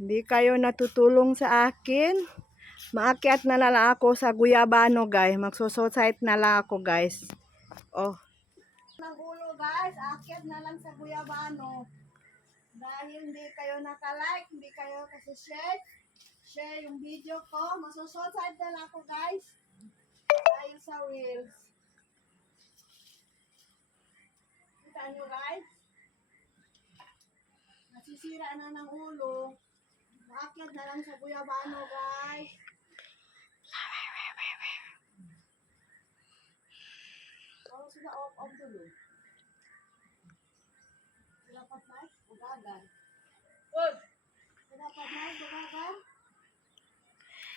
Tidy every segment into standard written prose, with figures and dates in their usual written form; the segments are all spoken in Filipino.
Hindi kayo natutulong sa akin. Maakyat na lang ako sa Guyabano, guys. Magsusosite na lang ako, guys. Oh. Ng ulo, guys. Akyat na lang sa Guyabano. Dahil hindi kayo nakalike, hindi kayo kasi share yung video ko. Magsusosite na lang ako, guys. Dahil sa Reels. Kita nyo, guys. Nasisira na ng ulo. Maakyat na lang sa Guyabano, guys. Oh, sila off tuloy. Sila patay, ugagan. Uy! Sila patay, ugagan.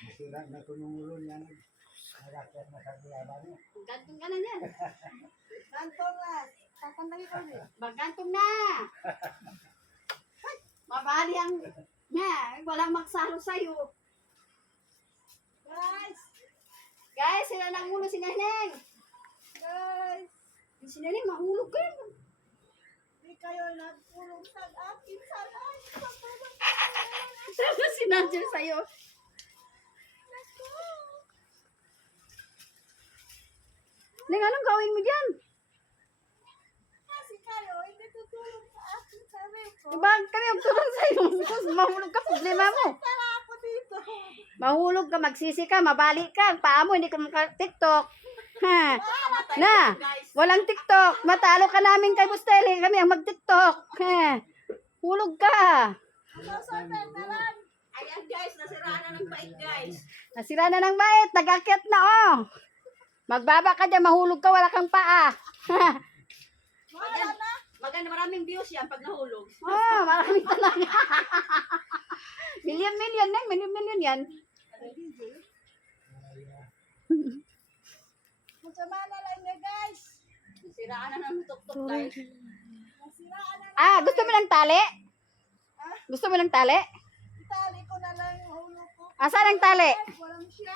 Masira na ito ng ulo niya. Nagakyat na sa Guyabano. Gantong ka na yan. Kantong na. Tatandang ko rin. Magantong na. Mabali ang nga. Walang magsalo sa'yo. Guys! Guys, sila ng ulo si Neneng. Guys! Si Neneng, mahulog ka yun. Hindi kayo nagpulong sa akin. Sana ay kapulong. Ano si Nigel sa'yo? Neng, anong gawin mo dyan? Kasi kayo, hindi tutulong sa akin sa ko. Diba kami ang tulong sa'yo? Because mahulog ka, problema mo. Tara ako dito. Mahulog ka, magsisi ka, mabalik ka. Ang paa mo, hindi ka maka-tiktok. Ha? Na, walang tiktok. Matalo ka namin kay Busteli. Kami ang mag-tiktok. Ha? Hulog ka. Masosite na lang. Ayan guys, nasiraan na ng bait guys. Nasira na ng bait. Nag-akyat na, oh. Magbaba ka dyan, mahulog ka, wala kang paa. Ha? Wala na. Maganda maraming views yan pag nahulog. Oh, marami talaga. Million, Neng. Million yan. Masama na lang niya, guys. Nasiraan na ng tuktok guys. Nasiraan na. Ah, gusto mo ng tali? Gusto mo ng tali? Itali ko na lang yung ulo ko. Asan ang tali? Walang siya.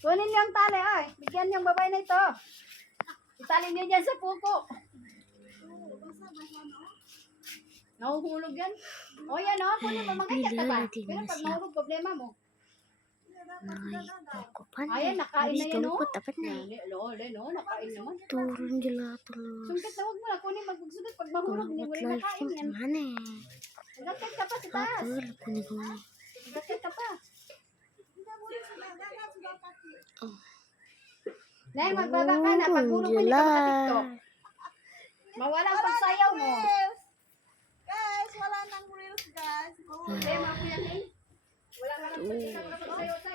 Kunin niyo ang tali, oy. Bigyan yung babae na ito. Itali niyo dyan sa puko. Basa-basa na. Nahuhulog yan. O yan, o. Kunin mo, magkaya ka ba? Pero pag nahulog, problema mo. Ayan, nakain na yan, o. Dapat na Nakain naman. turun gelato. Sungkit na huwag mo na. Kunin, magsugat. Pag mahulog, hindi mo rin nakain yan. Mana? Magkakit ka pa sa taas. Kunin ko. Magkakit ka pa. Nay, magbaba ka na. Pag hulog mo, hindi ka makatiktok. Mawalang pagsayaw mo. Reels. Guys, wala nang reels, guys. Hindi, mga pinangin. Wala ka lang pagsayaw sa